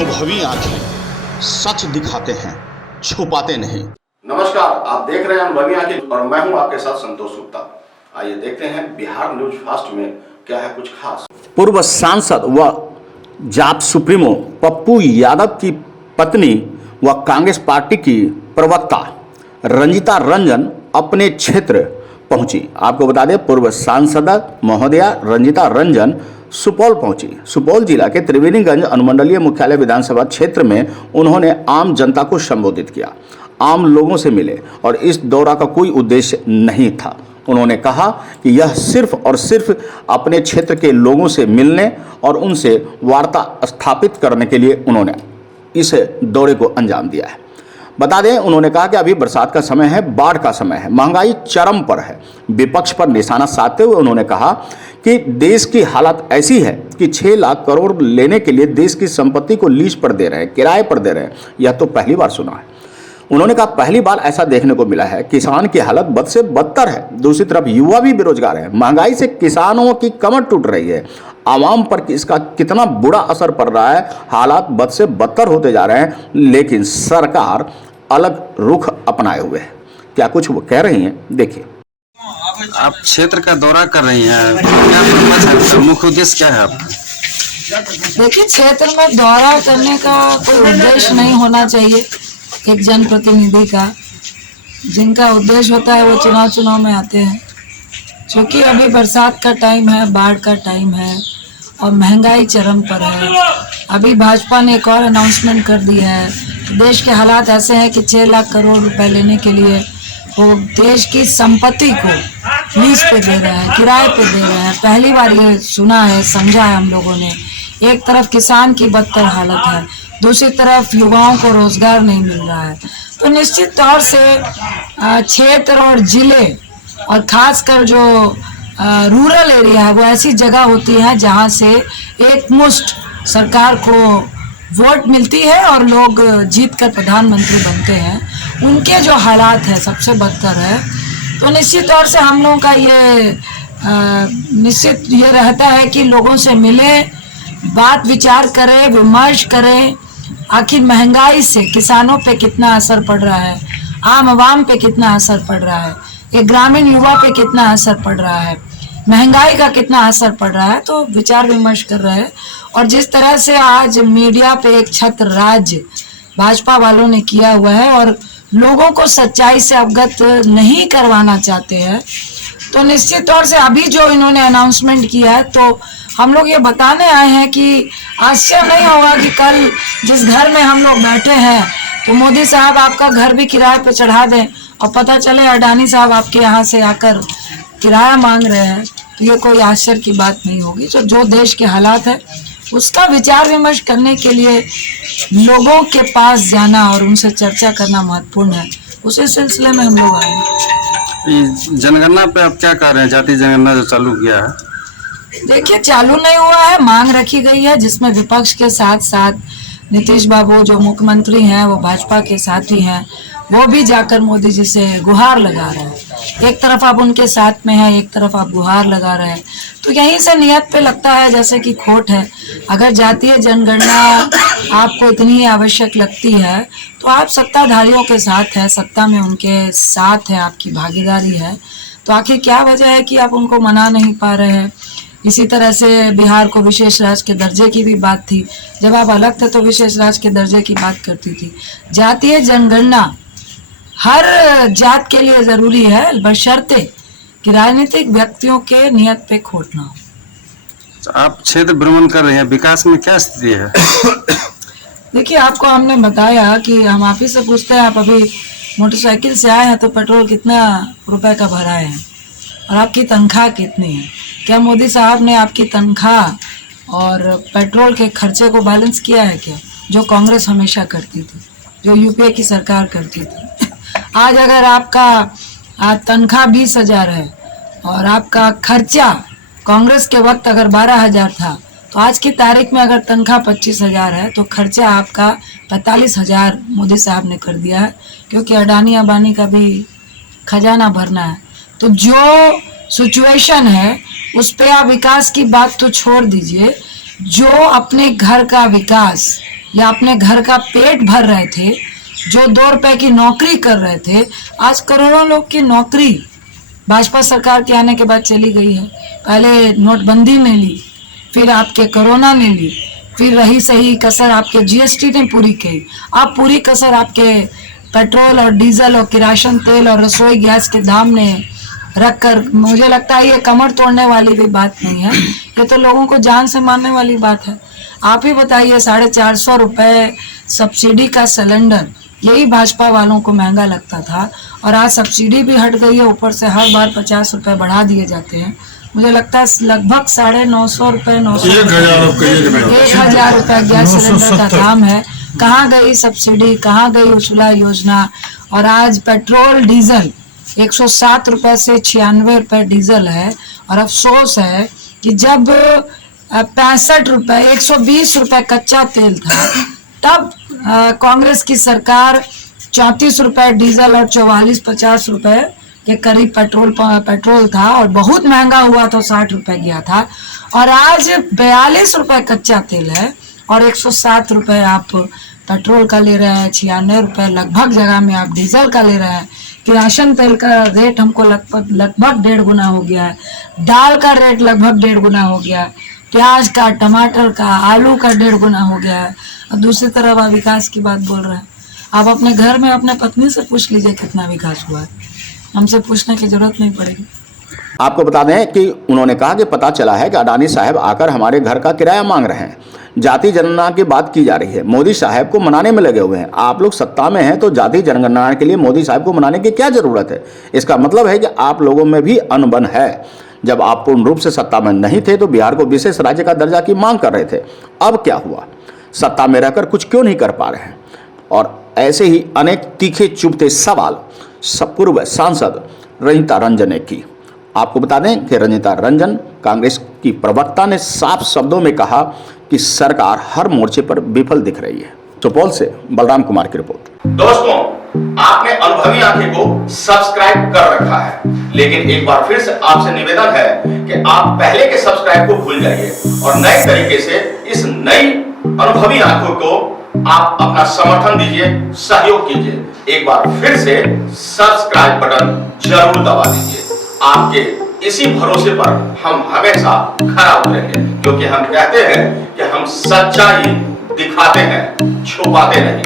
अनुभवी आंखें सच दिखाते हैं, छुपाते नहीं। नमस्कार, आप देख रहे हैं अनुभवी आंखें और मैं हूं आपके साथ संतोष गुप्ता। आइए देखते हैं बिहार न्यूज फास्ट में क्या है कुछ खास। पूर्व सांसद व जाप सुप्रीमो पप्पू यादव की पत्नी व कांग्रेस पार्टी की प्रवक्ता रंजिता रंजन अपने क्षेत्र पहुंची। आपको बता दें, पूर्व सांसद महोदया रंजिता रंजन सुपौल पहुंची। सुपौल जिला के त्रिवेणीगंज अनुमंडलीय मुख्यालय विधानसभा क्षेत्र में उन्होंने आम जनता को संबोधित किया, आम लोगों से मिले और इस दौरा का कोई उद्देश्य नहीं था। उन्होंने कहा कि यह सिर्फ और सिर्फ अपने क्षेत्र के लोगों से मिलने और उनसे वार्ता स्थापित करने के लिए उन्होंने इस दौरे को अंजाम दिया है। बता दें, उन्होंने कहा कि अभी बरसात का समय है, बाढ़ का समय है, महंगाई चरम पर है। विपक्ष पर निशाना साधते हुए उन्होंने कहा कि देश की हालत ऐसी है कि 6 लाख करोड़ लेने के लिए देश की संपत्ति को लीज पर दे रहे हैं, किराए पर दे रहे हैं। यह तो पहली बार सुना है। उन्होंने कहा पहली बार ऐसा देखने को मिला है। किसान की हालत बद से बदतर है। दूसरी तरफ युवा भी बेरोजगार है। महंगाई से किसानों की कमर टूट रही है। आवाम पर इसका कितना बुरा असर पड़ रहा है। हालात बद से बदतर होते जा रहे हैं, लेकिन सरकार अलग रुख अपनाए हुए है। क्या कुछ वो कह रही हैं, देखिए। आप क्षेत्र का दौरा कर रही हैं, क्या पर्पस है, मुख्य उद्देश्य क्या है आपका? देखिए, क्षेत्र में दौरा करने का कोई उद्देश्य नहीं होना चाहिए एक जनप्रतिनिधि का। जिनका उद्देश्य होता है वो चुनाव में आते हैं। क्योंकि अभी बरसात का टाइम है, बाढ़ का टाइम है और महंगाई चरम पर है। अभी भाजपा ने एक और अनाउंसमेंट कर दी है। देश के हालात ऐसे हैं कि 6 लाख करोड़ रुपए लेने के लिए वो देश की संपत्ति को लीज पे दे रहे हैं, किराए पे दे रहे हैं। पहली बार ये सुना है, समझा है हम लोगों ने। एक तरफ किसान की बदतर हालत है, दूसरी तरफ युवाओं को रोजगार नहीं मिल रहा है। तो निश्चित तौर से क्षेत्र और जिले और खासकर जो रूरल एरिया है वो ऐसी जगह होती है जहां से एक मुश्त सरकार को वोट मिलती है और लोग जीतकर प्रधानमंत्री बनते हैं। उनके जो हालात है सबसे बदतर है। तो निश्चित तौर से हम लोगों का ये निश्चित ये रहता है कि लोगों से मिले, बात विचार करें, विमर्श करें। आखिर महंगाई से किसानों पे कितना असर पड़ रहा है, आम आवाम पे कितना असर पड़ रहा है, एक ग्रामीण युवा पे कितना असर पड़ रहा है, महंगाई का कितना असर पड़ रहा है। तो विचार विमर्श कर रहे हैं। और जिस तरह से आज मीडिया पे एक छत्र राज भाजपा वालों ने किया हुआ है और लोगों को सच्चाई से अवगत नहीं करवाना चाहते हैं, तो निश्चित तौर से अभी जो इन्होंने अनाउंसमेंट किया है तो हम लोग ये बताने आए हैं कि आश्चर्य नहीं होगा कि कल जिस घर में हम लोग बैठे हैं तो मोदी साहब आपका घर भी किराए पे चढ़ा दें और पता चले अडानी साहब आपके यहाँ से आकर किराया मांग रहे हैं। तो ये कोई आश्चर्य की बात नहीं होगी। तो जो देश के हालात है उसका विचार विमर्श करने के लिए लोगों के पास जाना और उनसे चर्चा करना महत्वपूर्ण है। उसी सिलसिले में हम लोग आए हैं। जनगणना पे आप क्या कह रहे हैं? जाति जनगणना जो चालू किया है, देखिए, चालू नहीं हुआ है, मांग रखी गई है जिसमें विपक्ष के साथ साथ नीतीश बाबू जो मुख्यमंत्री हैं वो भाजपा के साथ ही हैं, वो भी जाकर मोदी जी से गुहार लगा रहे हैं। एक तरफ आप उनके साथ में हैं, एक तरफ आप गुहार लगा रहे हैं। तो यहीं से नियत पे लगता है जैसे कि खोट है। अगर जातीय जनगणना आपको इतनी आवश्यक लगती है तो आप सत्ताधारियों के साथ हैं, सत्ता में उनके साथ है, आपकी भागीदारी है। तो आखिर क्या वजह है कि आप उनको मना नहीं पा रहे हैं? इसी तरह से बिहार को विशेष राज्य के दर्जे की भी बात थी। जब आप अलग थे तो विशेष राज्य के दर्जे की बात करती थी। जातीय जनगणना हर जात के लिए जरूरी है, बशर्ते कि राजनीतिक व्यक्तियों के नियत पे खोट ना हो। तो आप क्षेत्र भ्रमण कर रहे हैं, विकास में क्या स्थिति है? देखिए, आपको हमने बताया कि हम आप ही से पूछते हैं, आप अभी मोटरसाइकिल से आए हैं तो पेट्रोल कितना रुपए का भरा है और आपकी तनख्वाह कितनी है? क्या मोदी साहब ने आपकी तनख्वाह और पेट्रोल के खर्चे को बैलेंस किया है क्या? जो कांग्रेस हमेशा करती थी, जो यूपीए की सरकार करती थी। आज अगर आपका तनख्वाह 20,000 है और आपका खर्चा कांग्रेस के वक्त अगर 12,000 था, तो आज की तारीख में अगर तनख्वाह 25,000 है तो खर्चा आपका 45,000 मोदी साहब ने कर दिया है। क्योंकि अडानी अंबानी का भी खजाना भरना है। तो जो सिचुएशन है उस पे आप विकास की बात तो छोड़ दीजिए, जो अपने घर का विकास या अपने घर का पेट भर रहे थे, जो 2 रुपए की नौकरी कर रहे थे, आज करोड़ों लोग की नौकरी भाजपा सरकार के आने के बाद चली गई है। पहले नोटबंदी ने ली, फिर आपके कोरोना ने ली, फिर रही सही कसर आपके जीएसटी ने पूरी की, अब पूरी कसर आपके पेट्रोल और डीजल और किरासन तेल और रसोई गैस के दाम ने रखकर, मुझे लगता है ये कमर तोड़ने वाली भी बात नहीं है, ये तो लोगों को जान से मारने वाली बात है। आप ही बताइए, 450 रुपये सब्सिडी का सिलेंडर, यही भाजपा वालों को महंगा लगता था, और आज सब्सिडी भी हट गई है, ऊपर से हर बार 50 रुपये बढ़ा दिए जाते हैं। मुझे लगता है लगभग 950 रुपये 1,000 रुपये गैस सिलेंडर का दाम है। कहाँ गई सब्सिडी, कहाँ गई उज्ज्वला योजना? और आज पेट्रोल डीजल 107 रुपये से 96 रुपये डीजल है, और अफसोस है कि जब 65 रुपये 120 रुपये कच्चा तेल था, तब कांग्रेस की सरकार 34 रुपये डीजल और 44-50 रुपये के करीब पेट्रोल था, और बहुत महंगा हुआ तो 60 रुपये गया था, और आज 42 रुपये कच्चा तेल है और 107 रुपये आप पेट्रोल का ले रहे हैं, 96 रुपये लगभग जगह में आप डीजल का ले रहे हैं। किरासन तेल का रेट हमको लगभग 1.5 गुना हो गया है, दाल का रेट लगभग 1.5 गुना हो गया है, प्याज का, टमाटर का, आलू का 1.5 गुना हो गया है। और दूसरी तरफ आप विकास की बात बोल रहे हैं। आप अपने घर में अपने पत्नी से पूछ लीजिए कितना विकास हुआ है, हमसे पूछने की जरूरत नहीं पड़ेगी। आपको बता दें कि उन्होंने कहा कि पता चला है कि अडानी साहब आकर हमारे घर का किराया मांग रहे हैं, जाति जनगणना की बात की जा रही है, मोदी साहब को मनाने में लगे हुए हैं। आप लोग सत्ता में हैं तो जाति जनगणना के लिए मोदी साहब को मनाने की क्या जरूरत है? इसका मतलब है कि आप लोगों में भी अनबन है। जब आप पूर्ण रूप से सत्ता में नहीं थे तो बिहार को विशेष राज्य का दर्जा की मांग कर रहे थे, अब क्या हुआ? सत्ता में रहकर कुछ क्यों नहीं कर पा रहे हैं? और ऐसे ही अनेक तीखे चुभते सवाल पूर्व सांसद रंजीता रंजन ने की। आपको बता दें कि रंजीता रंजन कांग्रेस की प्रवक्ता ने साफ शब्दों में कहा कि सरकार हर मोर्चे पर विफल दिख रही है। सुपौल से बलराम कुमार की रिपोर्ट। दोस्तों, आपने अनुभवी आंखें को सब्सक्राइब कर रखा है, लेकिन एक बार फिर से आपसे निवेदन है कि आप पहले के सब्सक्राइब को भूल जाइए और नए तरीके से इस नई अनुभवी आंखों को आप अपना समर्थन दीजिए, सहयोग कीजिए। एक बार फिर से सब्सक्राइब बटन जरूर दबा दीजिए। आपके इसी भरोसे पर हम हमेशा खरा उतरेंगे, क्योंकि हम कहते हैं कि हम सच्चाई दिखाते हैं, छुपाते नहीं।